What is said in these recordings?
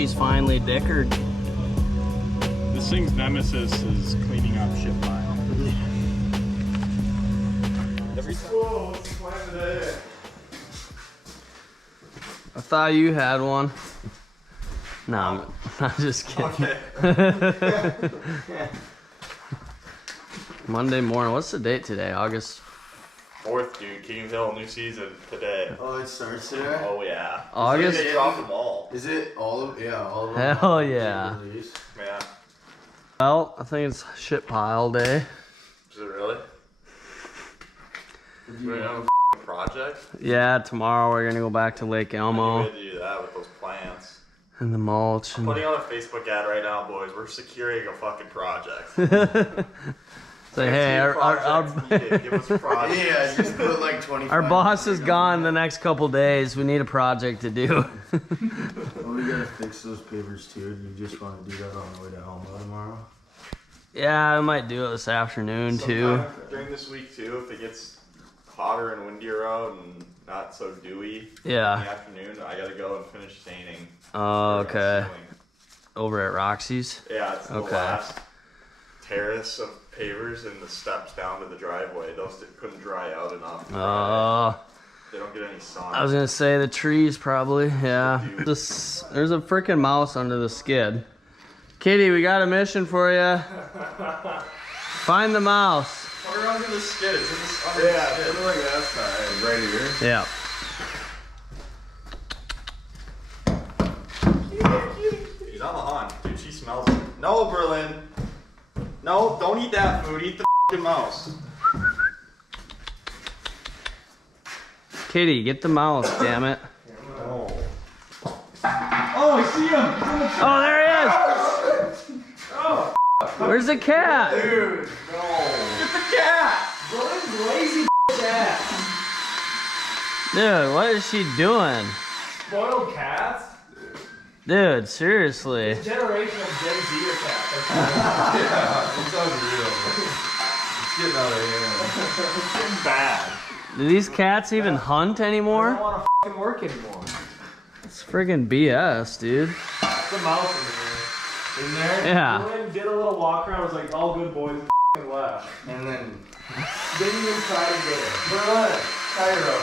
she's finally dickered. This thing's nemesis is cleaning up shit pile. Every time. Whoa, what's the plan today? I thought you had one. No, I'm just kidding. Okay. Monday morning. What's the date today? August 4th, dude. Kings Hill, new season today. Oh, it starts today? Oh, yeah. August? They dropped them all. Is it all of, yeah, all of them? Hell yeah. Yeah. Well, I think it's shit pile day. Is it really? Do we have a project? Yeah, tomorrow we're gonna go back to Lake I Elmo knew we had to do that with those plants. and the mulch. I'm And... putting out a Facebook ad right now, boys. We're securing a fucking project. Say, hey, Give us a project. Yeah, just put like 25. our boss is gone the next couple days. We need a project to do. Oh, we gotta fix those pavers too. You just want to do that on the way to Elmo tomorrow? Yeah, I might do it this afternoon too. Sometime during this week, too, if it gets hotter and windier out and not so dewy in Yeah. the afternoon, I gotta go and finish staining. Oh, okay. Ceiling. Over at Roxy's. Yeah, it's the Okay. last terrace of pavers and the steps down to the driveway. Those couldn't dry out enough. They don't get any sun. I was gonna say the trees probably. Yeah. There's a freaking mouse under the skid. Kitty, we got a mission for you. Find the mouse. Put her under the skid. It's in the under the skid. Put it like that side, right here. Yeah. She's on the hunt. Dude, she smells it. No, Berlin. No, don't eat that food. Eat the f***ing mouse. Kitty, get the mouse, damn it. Oh. Oh, I see him! Oh, there he is! Oh, Where's the cat? dude, no. Get the cat! Berlin's lazy cat. Dude, what is she doing? Spoiled cats? Dude, seriously. Generation of Gen Zer cats. Yeah, it's unreal. It's getting out of hand. It's getting bad. Do these cats even hunt I anymore? don't want to fucking work anymore. It's friggin' BS, dude. The mouse in there. Yeah. Berlin did a little walk around, was like, all good boys and left. And then, Didn't even try to get it. Berlin, Cairo.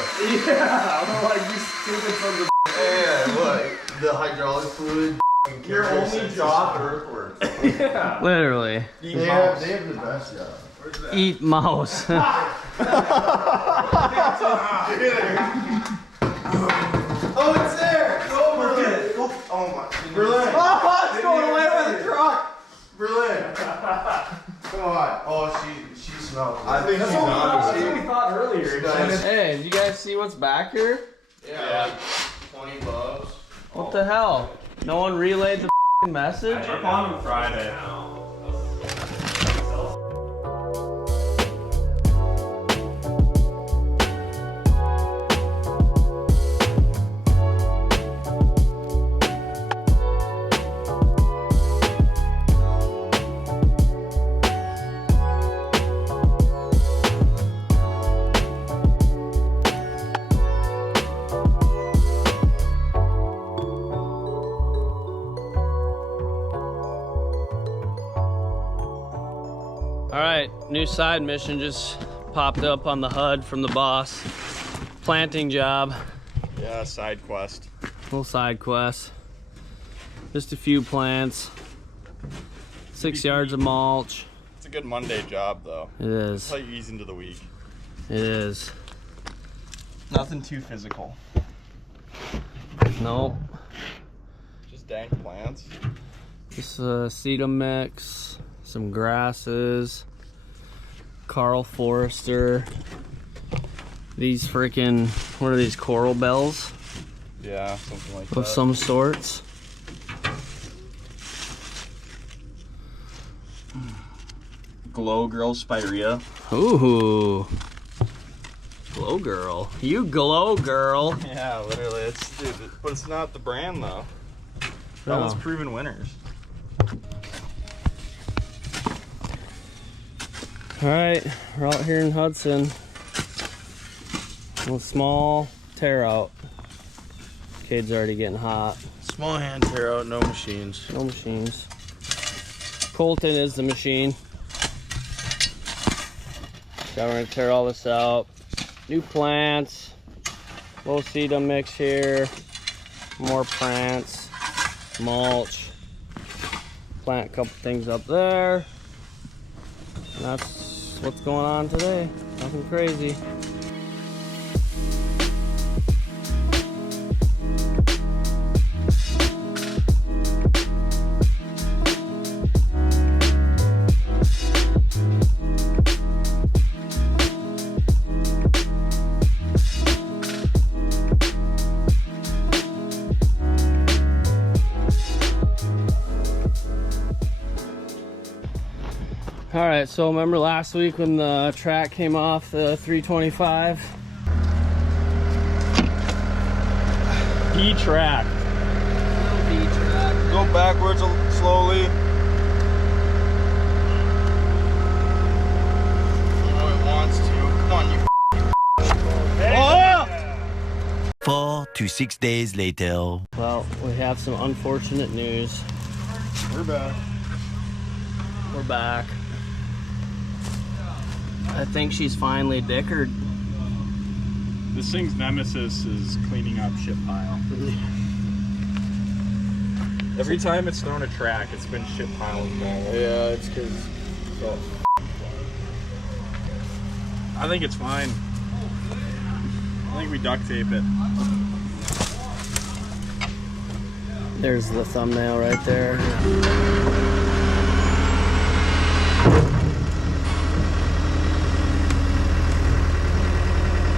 Yeah, I'm like, you stupid sons of Yeah, what? The hydraulic fluid. your only job earthworks. Yeah. Literally. They have the best job. Where's that? Eat mouse. Oh, it's there! Go, Berlin! Oh my. Berlin! Oh, it's going away with the truck! Berlin! Come on. Oh, she smells. I think That's she's what on we thought earlier. Nice. Hey, did you guys see what's back here? Yeah, like 20 bucks. What the hell? No one relayed the message? We're on him Friday. Alright, new side mission just popped up on the HUD from the boss. Planting job, Yeah, side quest. little side quest. Just a few plants. 6 yards of mulch. It's a good Monday job, though. It is. That's how you ease into the week. It is. Nothing too physical. Nope. Just dank plants. Just a sedum mix, some grasses, Carl Forrester. These freaking, what are these, coral bells Yeah, something like of that. some sorts. Glow Girl Spirea. Ooh. Glow girl. You glow girl. Yeah, literally. It's, dude, but it's not the brand, though. That one's proven winners. Alright, we're out here in Hudson. A small tear out. Cade's already getting hot. Small hand tear out, no machines. No machines. Colton is the machine. So we're gonna tear all this out. New plants. Low sedum mix here. More plants. Mulch. Plant a couple things up there. And that's what's going on today. Nothing crazy. All right, so remember last week when the track came off the 325? D-track. Little D-track. Go backwards slowly. Oh, it wants to. Come on, you. Oh! 4 to 6 days later. Well, we have some unfortunate news. We're back. We're back. I think she's finally dickered. This thing's nemesis is cleaning up shit pile. Every time it's thrown a track, it's been shit piles. Yeah, it's because. I think it's fine. I think we duct tape it. There's the thumbnail right there.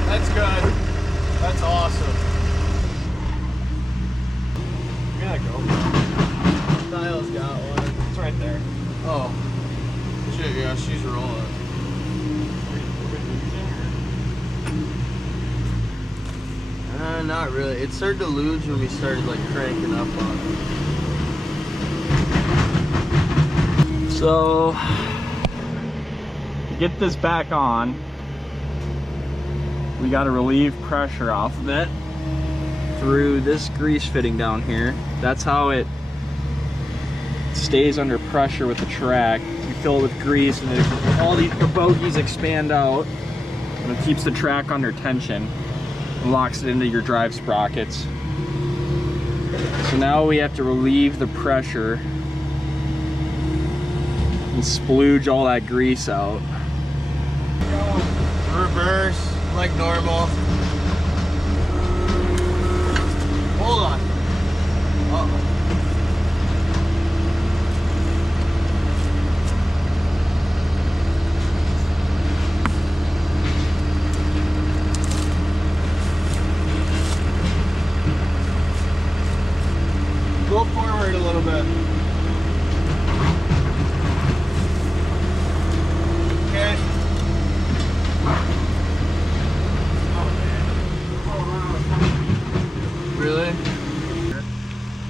That's good. That's awesome. We gotta go. Styles got one. It's right there. Oh. Shit, yeah, she's rolling. Not really. It started to luge when we started like cranking up on it. So, to get this back on, we got to relieve pressure off of it through this grease fitting down here. That's how it stays under pressure with the track. You fill it with grease and all the bogies expand out and it keeps the track under tension and locks it into your drive sprockets. So now we have to relieve the pressure and splooge all that grease out. Reverse, like normal. Hold on. Uh-oh. Go forward a little bit. Okay. Really?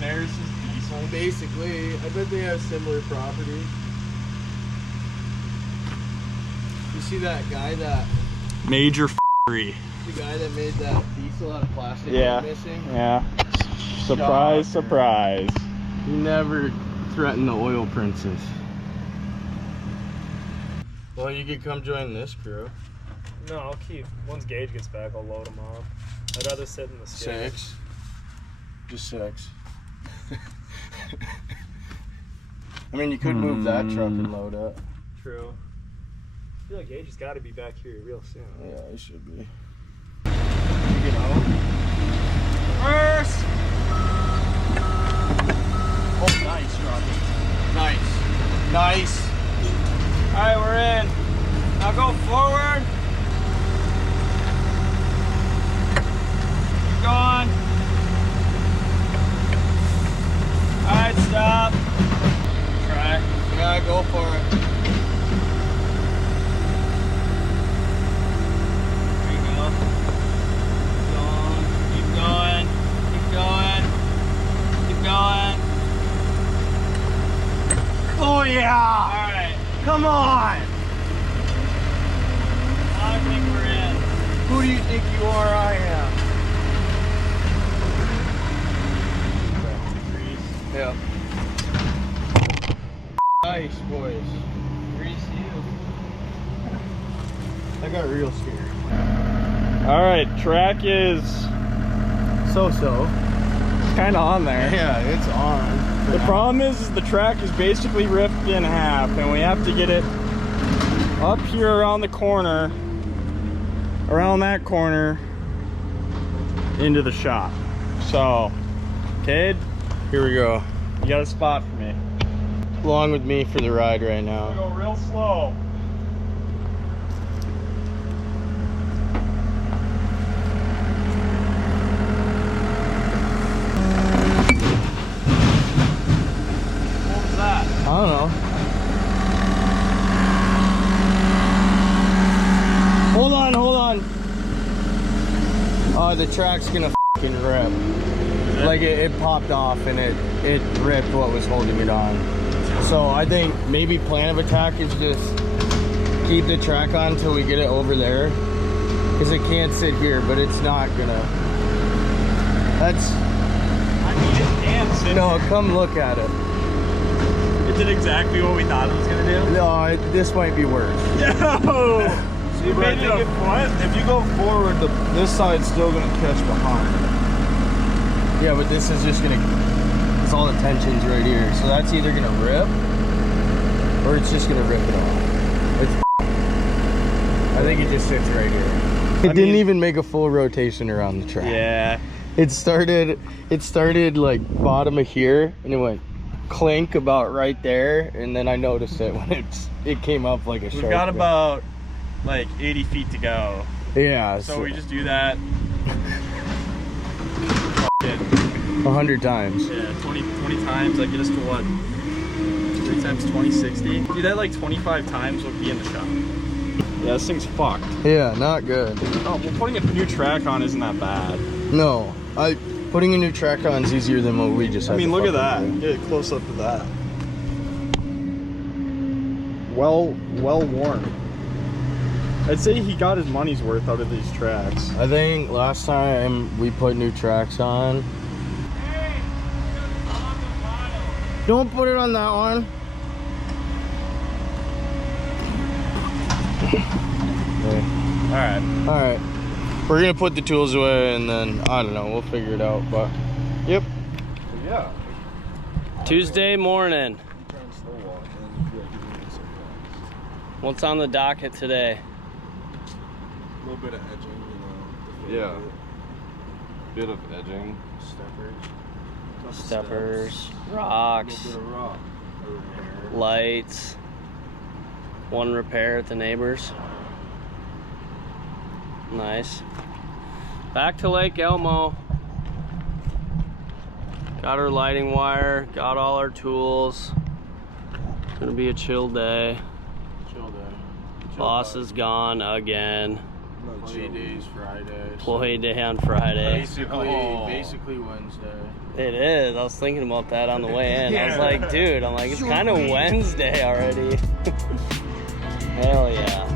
There's his diesel. Basically, I bet they have similar property. You see that guy that Major f***ery. the guy that made that diesel out of plastic Yeah. missing? Yeah. Surprise, Shocker. surprise. You never threaten the oil princess. Well, you could come join this crew. No, I'll keep. Once Gage gets back, I'll load him up. I'd rather sit in the skid. 6. Just 6. I mean, you could move that truck and load up. True. I feel like Gage has got to be back here real soon. Yeah, it should be. You get home? First! Oh, nice, Robbie. Nice. Nice. Alright, we're in. Now go forward. Keep going. Alright, stop. Try. Yeah, go for it. There you go. Keep going. Keep going. Keep going. Oh, yeah! Alright. Come on! I think we're in. Who do you think you are? I am. Nice boys. Grease you. I got real scared. All right, track is So-so. kind of on there. Yeah, it's on. The problem is the track is basically ripped in half, and we have to get it up here around the corner, around that corner, into the shop. So, Cade, Here we go. you got a spot for me. Along with me for the ride right now. Go real slow. What was that? I don't know. Hold on, hold on. Oh, the track's gonna fucking rip. Like it popped off and it ripped what was holding it on. So I think maybe plan of attack is just keep the track on until we get it over there. Because it can't sit here, but it's not gonna. That's. I mean, it can sit. No, come look at it. It did exactly what we thought it was gonna do. No, this might be worse. Yo! See, but I think if you go forward, this side's still gonna catch behind. Yeah, but this is just gonna. It's all the tension's right here, so that's either gonna rip or it's just gonna rip it off. It's. I think it just sits right here. It didn't even make a full rotation around the track. Yeah. It started like bottom of here and it went clink about right there, and then I noticed it when it came up like a shark. We've got about like 80 feet to go. Yeah. So we just do that 100 times. Yeah, 20 times. That get us to what? 3 times 20, 60. Do that like 25 times, we'll be in the shop. Yeah, this thing's fucked. Yeah, not good. Oh, well, putting a new track on isn't that bad. No, putting a new track on is easier than what we just had. I mean, to look at fucking that. do. Get close up to that. Well worn. I'd say he got his money's worth out of these tracks. I think last time we put new tracks on. Don't put it on that one. Alright. Alright. We're gonna put the tools away and then, I don't know, we'll figure it out, but. Yep. Yeah. Tuesday morning. What's on the docket today? A little bit of edging, you know. Yeah. Bit of edging. Steppers, A rocks, little bit of rock. lights, one repair at the neighbors. Nice. Back to Lake Elmo. Got our lighting wire, got all our tools. It's gonna be a chill day. Chill day. Boss is gone again. Employee days Friday. Employee day on Friday. Basically Wednesday. It is. I was thinking about that on the way in. I was like, dude, it's kind of Wednesday already. Hell yeah.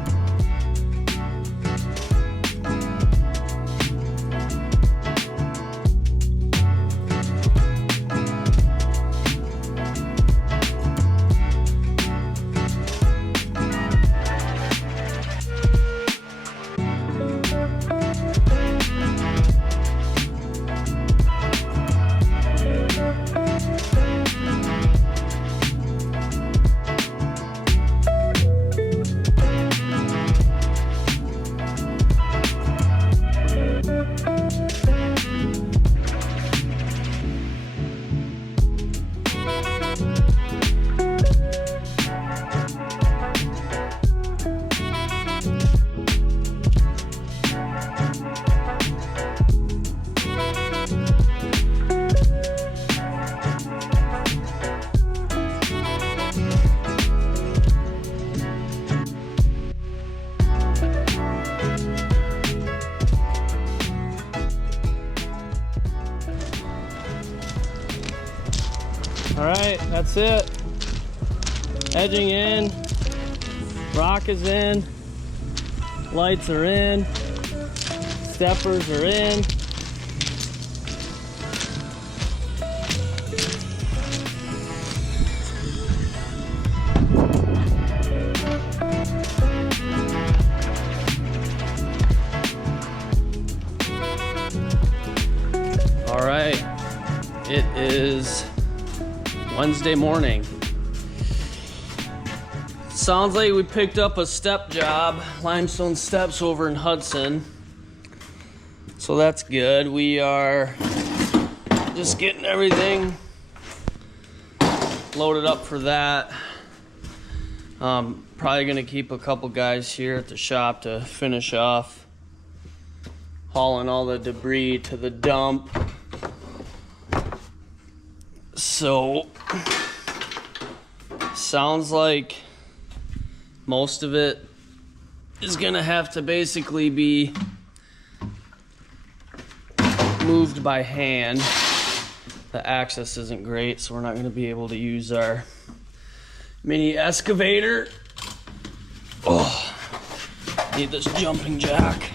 All right, that's it. Edging in, rock is in, lights are in, steppers are in. It is Wednesday morning. Sounds like we picked up a step job, limestone steps over in Hudson. So that's good. We are just getting everything loaded up for that. Probably gonna keep a couple guys here at the shop to finish off hauling all the debris to the dump. So sounds like most of it is gonna have to basically be moved by hand. The access isn't great, so we're not gonna be able to use our mini excavator. Oh, need this jumping jack.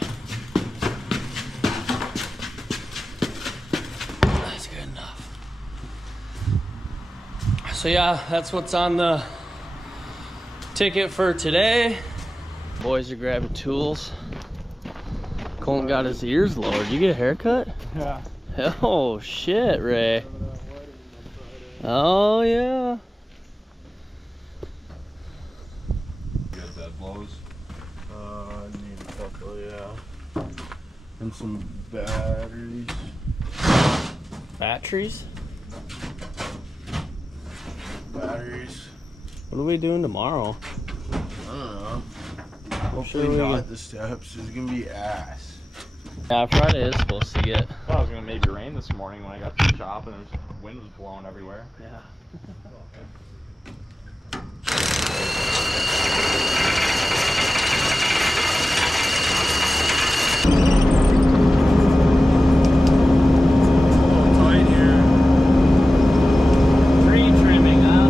That's good enough. So yeah, that's what's on the ticket for today. Boys are grabbing tools. Colin got his ears lowered. You get a haircut? Yeah. Oh shit, Ray. Oh yeah. Got that blows. I need a couple, yeah. And some batteries. Batteries? Batteries. What are we doing tomorrow? I don't know. Sure Hopefully we not get- the steps. It's gonna be ass. Yeah, Friday is supposed to get. I thought it was gonna maybe rain this morning when I got to the shop and the wind was blowing everywhere. Yeah. Tree trimming, huh?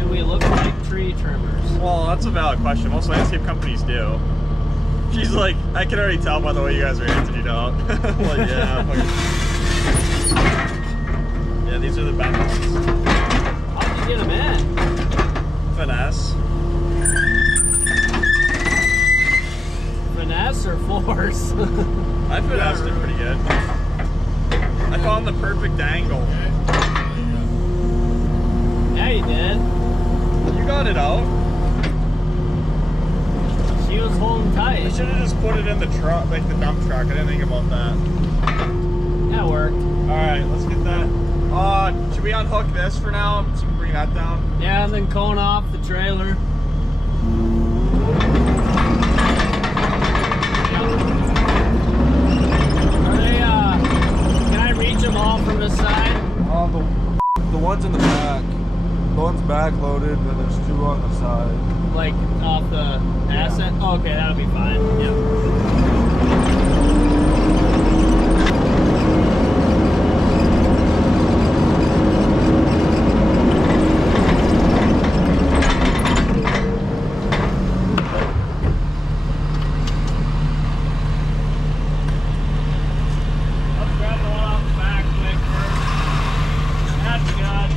Do we look like tree trimmers? Well, that's a valid question. Most landscape companies do. She's like, I can already tell by the way you guys are answering, you don't. I'm like, yeah. Yeah, these are the best ones. How'd you get them in? Finesse. Finesse or force? I finessed it pretty good. I found the perfect angle. Yeah, you did. You got it out. She was holding I tight. should have just put it in the truck, like the dump truck. I didn't think about that. That worked. Alright, let's get that. Should we unhook this for now so we can bring that down? Yeah, and then cone off the trailer. Are they, can I reach them all from this side? The one's in the back. The one's back loaded, and there's two on the side. Like, off the asset? Oh, okay, that'll be fine. Yep. Let's grab the one off the back quick first. That's good.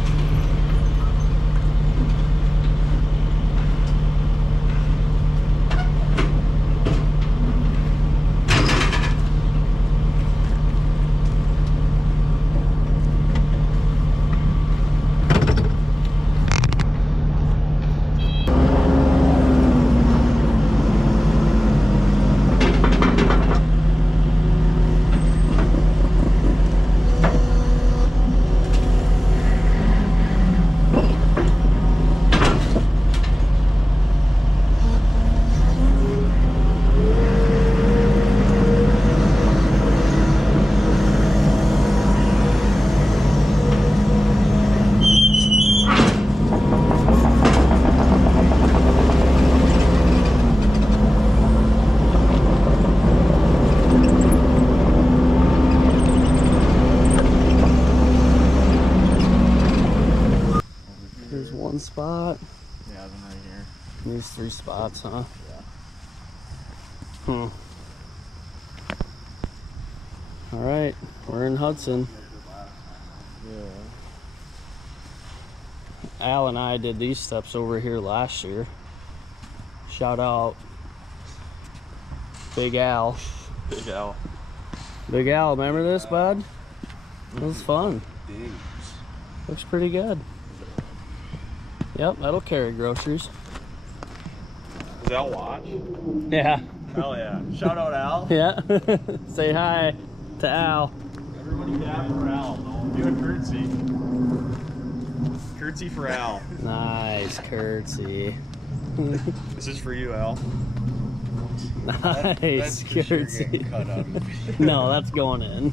One spot. Yeah, then right here. There's 3 spots, huh? Yeah. All right, we're in Hudson. Yeah. Al and I did these steps over here last year. Shout out Big Al. Big L. Big Al, remember this, bud? It was fun. Looks pretty good. Yep, that'll carry groceries. Does Al watch? Yeah. Hell yeah. Shout out Al. Yeah. Say hi to Al. Everybody dab for Al. Do a curtsy. Curtsy for Al. Nice curtsy. This is for you, Al. Nice curtsy. No, that's going in.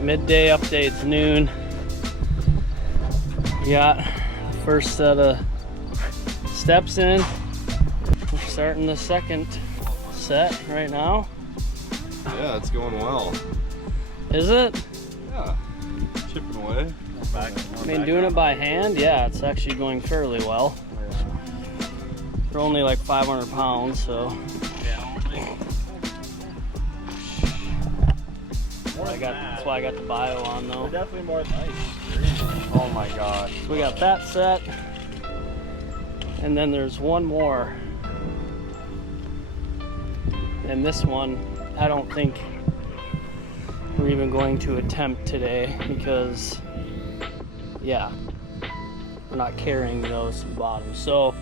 Midday updates, noon. We got the first set of steps in. We're starting the second set right now. Yeah, it's going well. Is it? Yeah. Chipping away. I mean, doing it by hand, yeah, it's actually going fairly well. They're only like 500 pounds, so. That's why I got the bio on though. They're definitely more nice. Oh my gosh. So we got that set. And then there's one more. And this one, I don't think we're even going to attempt today because, yeah, we're not carrying those to the bottom. So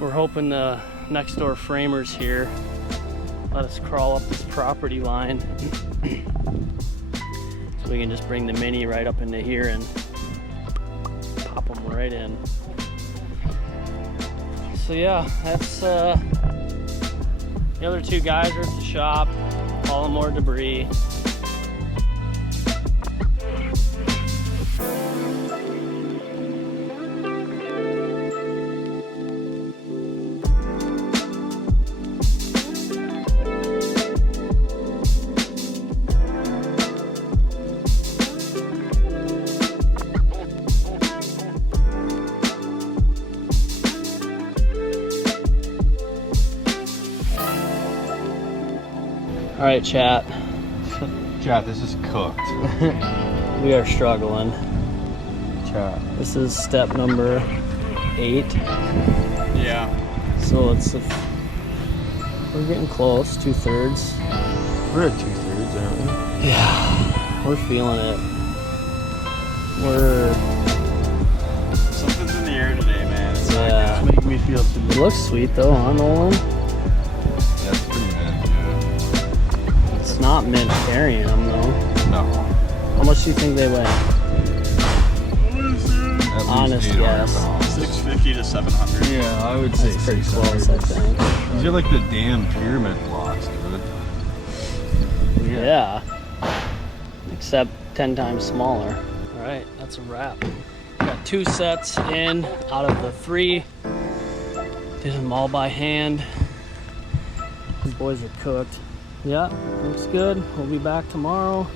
we're hoping the next door framers here let us crawl up this property line so we can just bring the Mini right up into here and pop them right in. So yeah, that's the other two guys are at the shop hauling more debris. All right, chat. Chat, this is cooked. We are struggling. Chat. This is step number 8. Yeah. So it's we're getting close, 2/3. We're at 2/3, aren't we? Yeah, we're feeling it. Something's in the air today, man. It's Yeah. making me feel super. It looks sweet though, huh, Nolan? Yeah, it's pretty mint, dude. It's not mint carrying them though. No. How much do you think they weigh? At Honest least 800 guess. pounds. 650 to 700. Yeah, I would say That's pretty 600. close, I think. These are like the damn pyramid blocks, dude. Yeah. Except 10 times smaller. All right, that's a wrap. Got 2 sets in out of the 3. Did them all by hand. The boys are cooked. Yeah, looks good. We'll be back tomorrow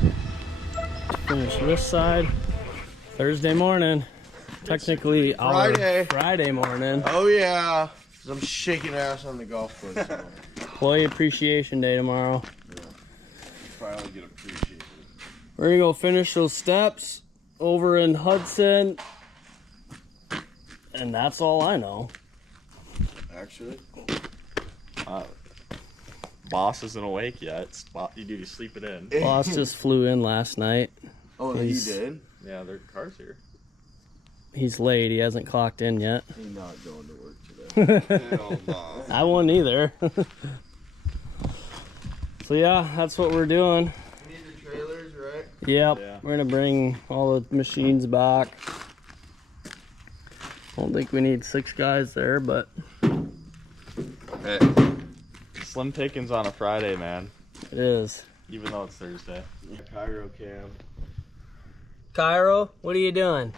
to finish this side. Thursday morning. Technically Friday morning. Oh yeah, 'cause I'm shaking ass on the golf course. Employee Appreciation Day tomorrow. Finally get appreciated. We're gonna go finish those steps over in Hudson. And that's all I know. Actually, Boss isn't awake yet. You need to sleep it in. Boss just flew in last night. oh, he did. Yeah, their car's here. He's late. He hasn't clocked in yet. He's not going to work today. Hell no. I won't either. So yeah, that's what we're doing. We need the trailers, right? Yep, Yeah. we're gonna bring all the machines back. Don't think we need 6 guys there, but Hey. Slim pickings on a Friday, man. it is. Even though it's Thursday. Cairo cam. Cairo, what are you doing?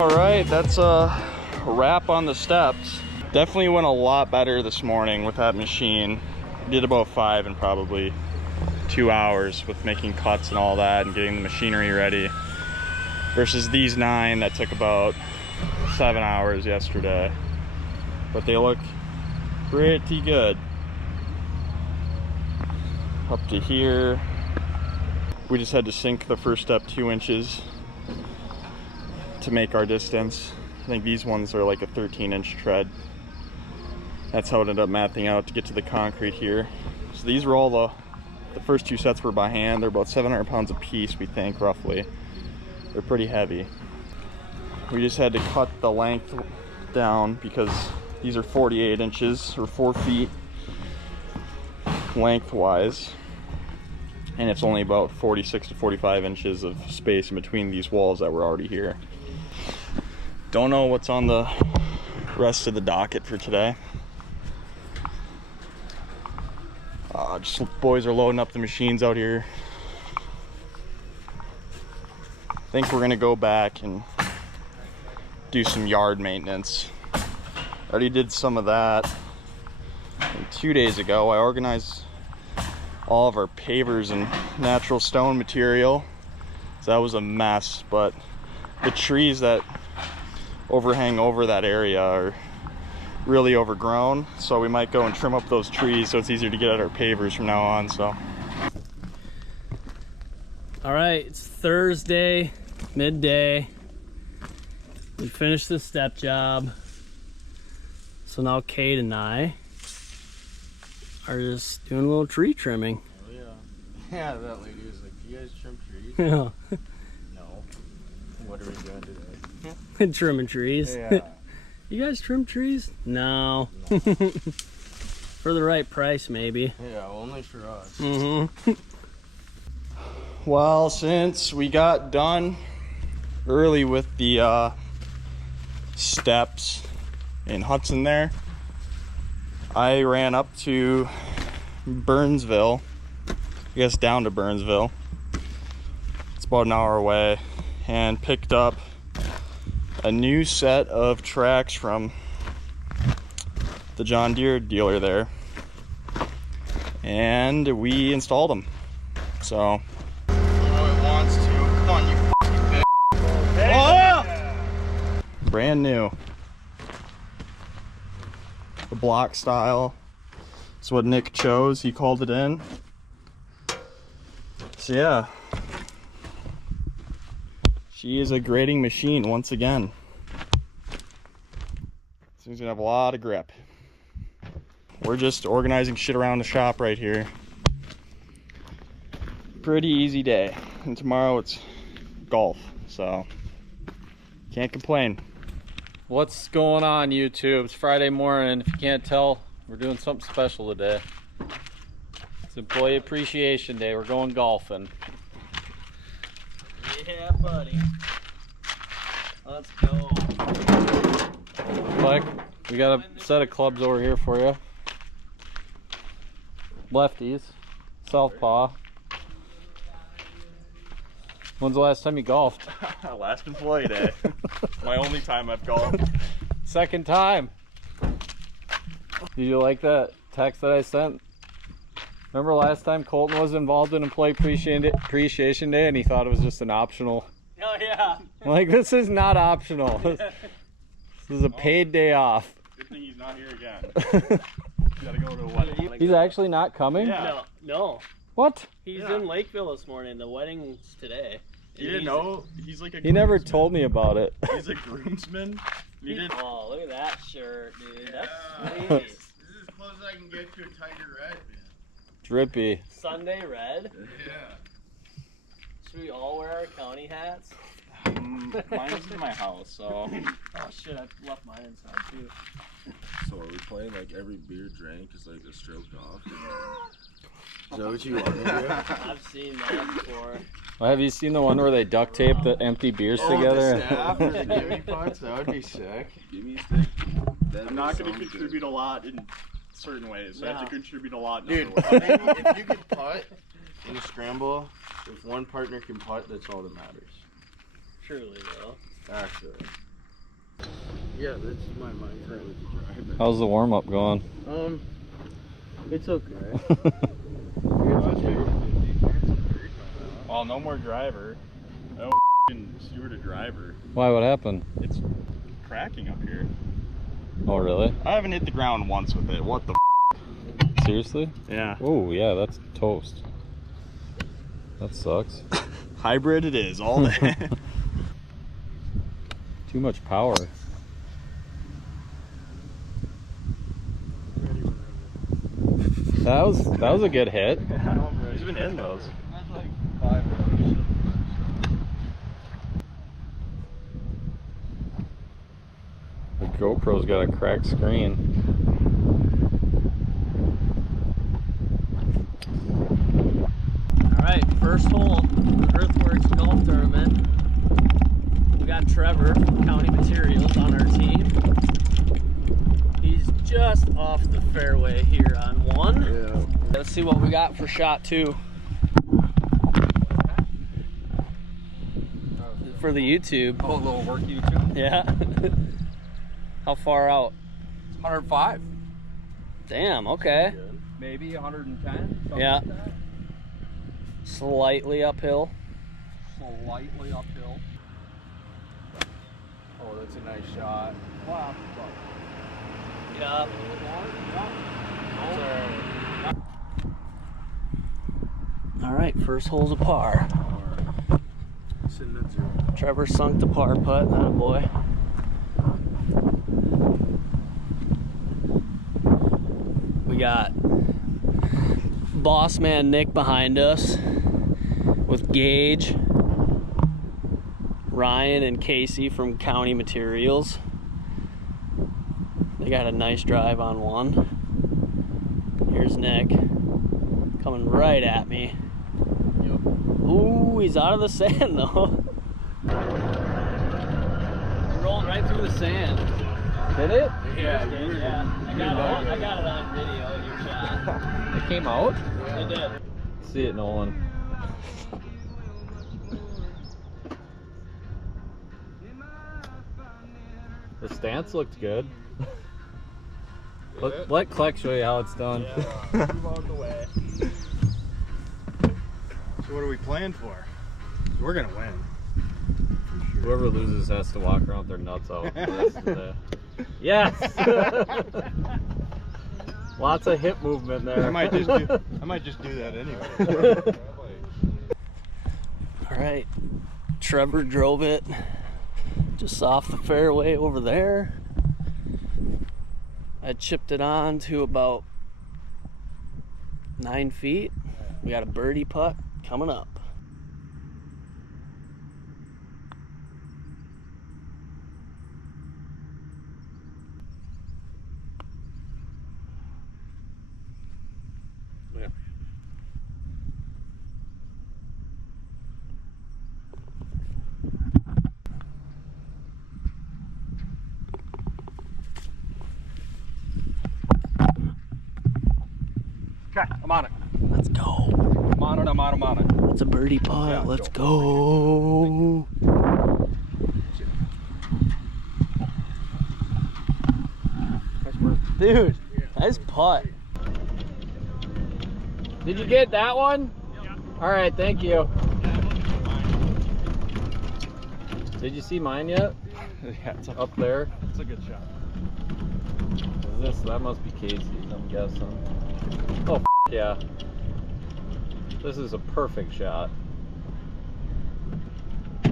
All right, that's a wrap on the steps. Definitely went a lot better this morning with that machine. Did about 5 in probably 2 hours with making cuts and all that and getting the machinery ready, versus these 9 that took about 7 hours yesterday. But they look pretty good. Up to here. We just had to sink the first step 2 inches to make our distance. I think these ones are like a 13-inch tread. That's how it ended up mapping out to get to the concrete here. So these were all the first 2 sets were by hand. They're about 700 pounds a piece, we think, roughly. They're pretty heavy. We just had to cut the length down because these are 48 inches or 4 feet lengthwise, and it's only about 46 to 45 inches of space in between these walls that were already here. Don't know what's on the rest of the docket for today. Just boys are loading up the machines out here. I think we're gonna go back and do some yard maintenance. Already did some of that. And 2 days ago, I organized all of our pavers and natural stone material. So that was a mess, but the trees that overhang over that area are really overgrown, so we might go and trim up those trees so it's easier to get at our pavers from now on. So All right, it's Thursday, midday. We finished the step job. So now Kate and I are just doing a little tree trimming. Yeah, that lady was like, You guys trim trees? Yeah. No. What are we doing today? Trimming trees. Yeah. You guys trim trees? No. For the right price, maybe. Yeah, only for us. Mm-hmm. Well, since we got done early with the steps in Hudson there, I ran up to Burnsville, I guess down to Burnsville. It's about an hour away, and picked up a new set of tracks from the John Deere dealer there, and we installed them. So it wants to. Come on, you fucking bitch. Oh! Brand new. The block style. That's what Nick chose. He called it in. So yeah. She is a grading machine once again. So he's gonna have a lot of grip. We're just organizing shit around the shop right here. Pretty easy day. And tomorrow it's golf, so can't complain. What's going on, YouTube? It's Friday morning. If you can't tell, we're doing something special today. It's Employee Appreciation Day. We're going golfing. Yeah, buddy. Let's go. Mike, we got a set of clubs over here for you. Lefties, southpaw. When's the last time you golfed? Last employee day. My only time I've golfed. Second time. Did you like that text that I sent? Remember last time Colton was involved in Employee Appreciation Day and he thought it was just an optional. Oh yeah. Like, this is not optional. This is a paid day off. Good thing he's not here again. Gotta go to a wedding. He's actually not coming? Yeah. No. What? He's in Lakeville this morning. The wedding's today. You didn't know? He's like a He never groomsman. told me about it. He's a groomsman. You didn't. Oh, look at that shirt, dude. That's sweet. This is as close as I can get to a Tiger Red, man. Drippy. Sunday red. Yeah. Should we all wear our county hats? Mine is in my house, so. Oh shit, I left mine inside too. So are we playing like every beer drank is like a stroke off? Is that what you want me to do? I've seen that before. Well, have you seen the one where they duct tape the empty beers together? The staff or the gimme parts? That would be sick. Gimme stick. I'm not going to contribute a lot in certain ways, so I have to contribute a lot in Dude, other ways. if you can putt in a scramble, if one partner can putt, that's all that matters. Truly though. Actually. Yeah, that's my mindset with the drive. How's the warm up going? It's okay. Well, no more driver. No steward a driver. Why, what happened? It's cracking up here. Oh, really? I haven't hit the ground once with it. What the Seriously? Yeah. Oh, yeah, that's toast. That sucks. Hybrid it is, all day. Too much power. That was a good hit. He's been hitting those. That's like 5 hours. The GoPro's got a cracked screen. Alright, first hole, Earthworks Golf Tournament. We got Trevor from County Materials on our team. He's just off the fairway here on one. Yeah. Let's see what we got for shot two. For the YouTube. Oh, a little work YouTube? Yeah. How far out? 105. Damn, okay. Maybe 110. Yeah. Like that. Slightly uphill. Slightly uphill. Oh, that's a nice shot. Wow. Yep. Alright, first hole's a par. Sitting at 0. Trevor sunk the par putt, that a boy. We got boss man Nick behind us. with Gage, Ryan, and Casey from County Materials. They got a nice drive on one. Here's Nick coming right at me. Yep. Ooh, he's out of the sand though. Rolling right through the sand. Did it? Yeah. I got it on video, your shot. It came out? It did. See it, Nolan. The stance looked good. Let Kleck show you how it's done. Yeah, move out of the way. So what are we playing for? We're gonna win. Whoever loses has to walk around with their nuts out. The rest of the... Yes! Lots of hip movement there. I might just do that anyway. All right, Trevor drove it just off the fairway over there. I chipped it on to about 9 feet. We got a birdie putt coming up. Okay, I'm on it. Let's go. I'm on it. It's a birdie putt. Yeah, Let's go. Dude, nice putt. Did you get that one? Yeah. All right, thank you. Did you see mine yet? Yeah, it's Up there? It's a good shot. Is this? That must be Casey's, I'm guessing. Oh, yeah. This is a perfect shot.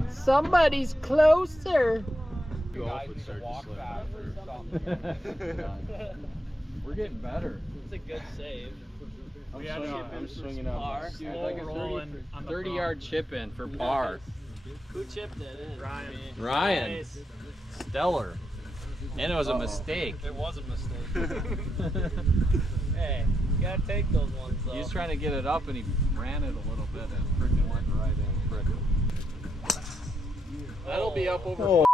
Somebody's closer. We're getting better. It's a good save. I'm swinging out. Par. Like a 30-yard chip in for par. Who chipped it in? Ryan. Nice. Stellar. And it was a mistake. It was a mistake. Hey, you gotta take those ones though. He was trying to get it up and he ran it a little bit and freaking went right in. Frickin'. That'll be up over.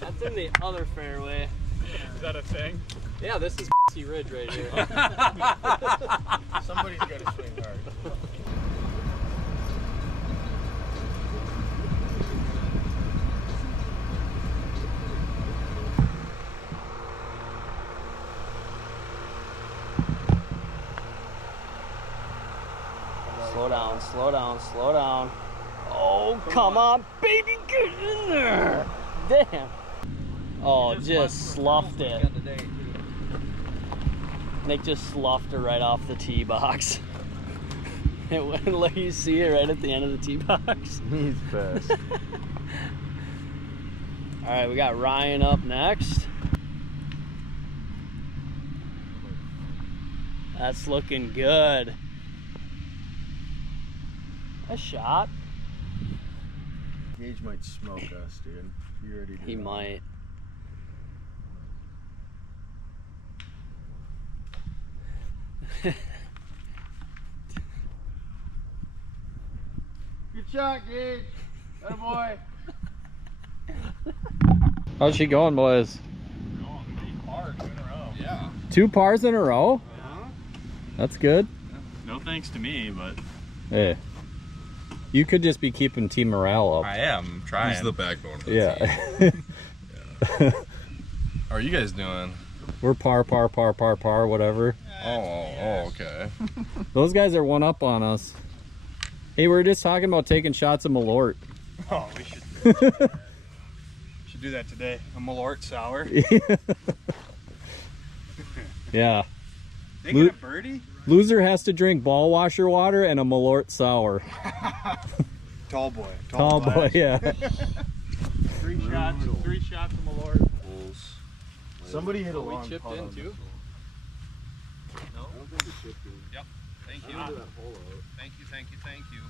That's in the other fairway. Is that a thing? Yeah, this is Ridge right here. Somebody's got to swing hard. Slow down, slow down, slow down. Oh, come on, baby, get in there. Damn. Oh, just sloughed it. Nick just sloughed it right off the tee box. It went like you see it right at the end of the tee box. He's pissed. All right, we got Ryan up next. That's looking good. A shot. Gage might smoke us, dude. You already do. He might. Good shot, Gage. Atta boy. How's she going, boys? Yeah. 2 pars in a row? That's good. No thanks to me, but Hey. You could just be keeping team morale up. I am trying. He's the backbone of the Yeah. team. How are you guys doing? We're par, whatever. Oh, okay. Those guys are one up on us. Hey, we were just talking about taking shots of Malort. Oh, we should do that today. A Malort sour. Yeah. They get a birdie? Loser has to drink ball washer water and a Malort sour. Tall boy. Tall boy, glass. yeah. 3 shots of Malort. Somebody hit a long chipped putt in on too? this hole. No? I don't think we chipped in. Yep. Thank you. Thank you, thank you, thank you.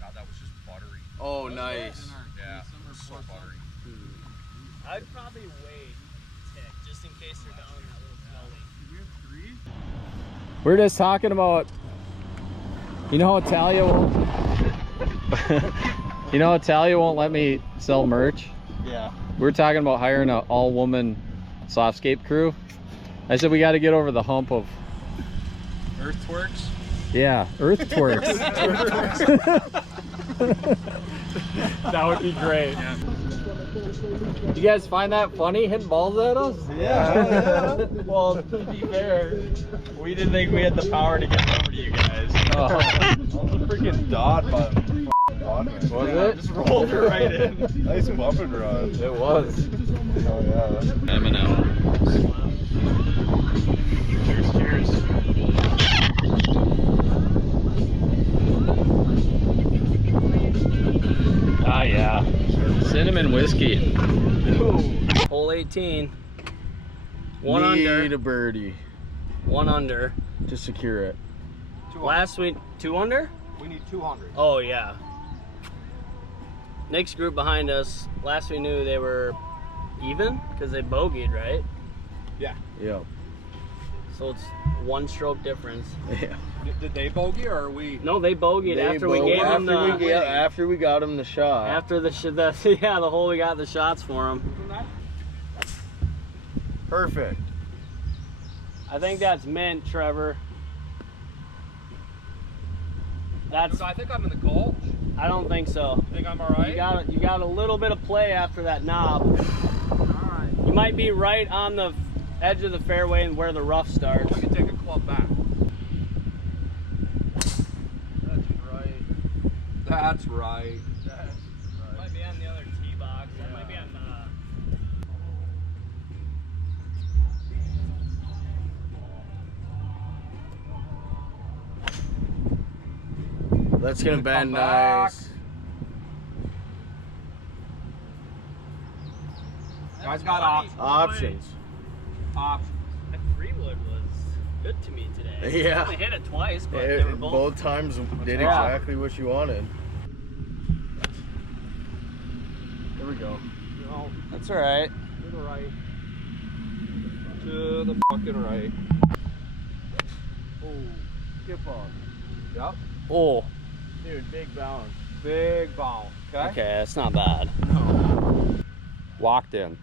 God, that was just buttery. Oh, nice. Yeah, so buttery. I'd probably wait a tick, just in case they're down in that little gully. We're just talking about, you know how Talia won't, you know how Talia won't let me sell merch? Yeah. We're talking about hiring an all-woman softscape crew. I said we got to get over the hump of Earthworks? yeah, earthworks. That would be great. Yeah. You guys find that funny, hitting balls at us? Yeah. Well, to be fair, we didn't think we had the power to get over to you guys. Oh. That was a freaking dot, but Was it? Just rolled her right in. nice bump and run. It was. Oh yeah. M&M. Cheers, cheers. Ah, yeah. Cinnamon whiskey. Hole 18. One Need under. a birdie One under. to secure it. Last week, 2 under? We need 200. Oh, yeah. Next group behind us, last we knew they were even because they bogeyed, right? Yep. So it's 1 stroke difference. Yeah. Did they bogey or are we? No, they bogeyed after we gave them the after we got him the shot. after the yeah, the hole we got the shots for them. Perfect. I think that's mint, Trevor. That's. I think I'm in the gulch. I don't think so. Think I'm all right? You got a little bit of play after that knob. Alright. You might be right on the edge of the fairway and where the rough starts. We can take a club back. That's right. Might be on the other tee box. That might be on That's gonna bend back. nice. Guys got Options. options. That 3-wood was good to me today. Yeah. I only hit it twice, but they were both. Both times did Yeah. exactly what you wanted. Here we go. No, That's all right. to the right. To the fucking right. Oh, skip on. Yep. Oh. Dude, big bounce. Big bounce. Okay. Okay, that's not bad. Locked in.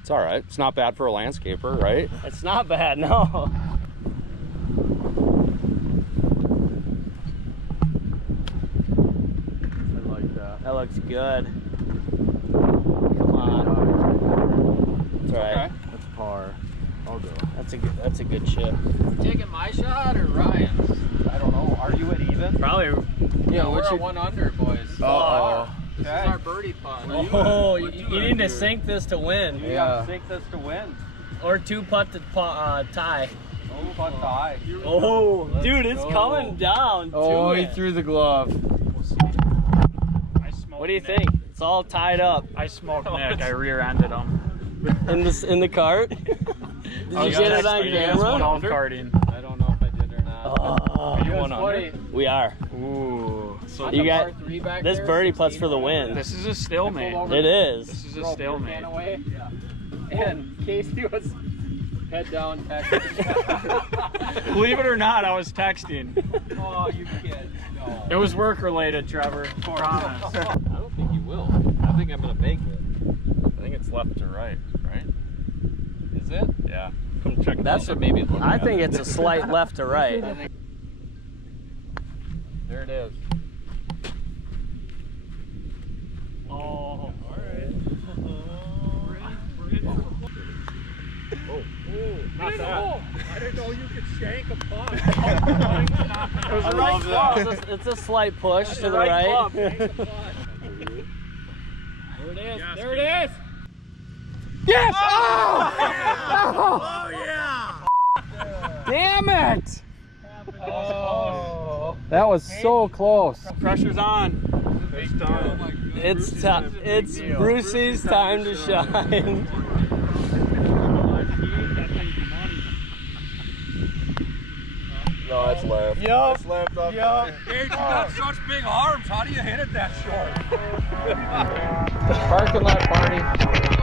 It's all right. It's not bad for a landscaper, right? It's not bad, no. I like that. That looks good. Come on. That's all right. Okay. That's par. I'll go. That's a good chip. Taking my shot or Ryan's? I don't know. Are you at even? Probably. Yeah, we're what's at your- 1 under, boys. Uh-oh. This is our birdie putt. Oh, you need to sink this to win. You gotta sink this to win. Or 2 putt to tie. Oh, putt tie. Oh, dude, it's go. coming down. Oh, to he it. threw the glove. What do you think? It's all tied up I smoked Nick. I rear-ended him. in the cart. Did you get it on camera? Golf carting. I don't know if I did or not. Oh, You won under? we are. Ooh. So You got Par 3 back this there, birdie putt's 16 for the win. this is a stalemate. It is. This is a Throw a beer stalemate. can away. And Casey was head down texting. Believe it or not, I was texting. Oh, you kid. No. It was work related, Trevor. Promise. I don't think you will. I think I'm gonna make it. I think it's left to right, right? Is it? Yeah. Come check it That's out. maybe. I think it's a slight left to right. There it is. Oh, all right. Not that. I didn't know you could shank a putt. It was I the love right that. club. It's a slight push to the right right. club. There it is. There it is. Yes! Oh yeah! Damn it! Oh, that was so close. Pressure's on. It's time. It's Brucey's time to shine. No, that's left. Yup. That's left off. Yup. Hey, you got such big arms. How do you hit it that short? Parking lot party.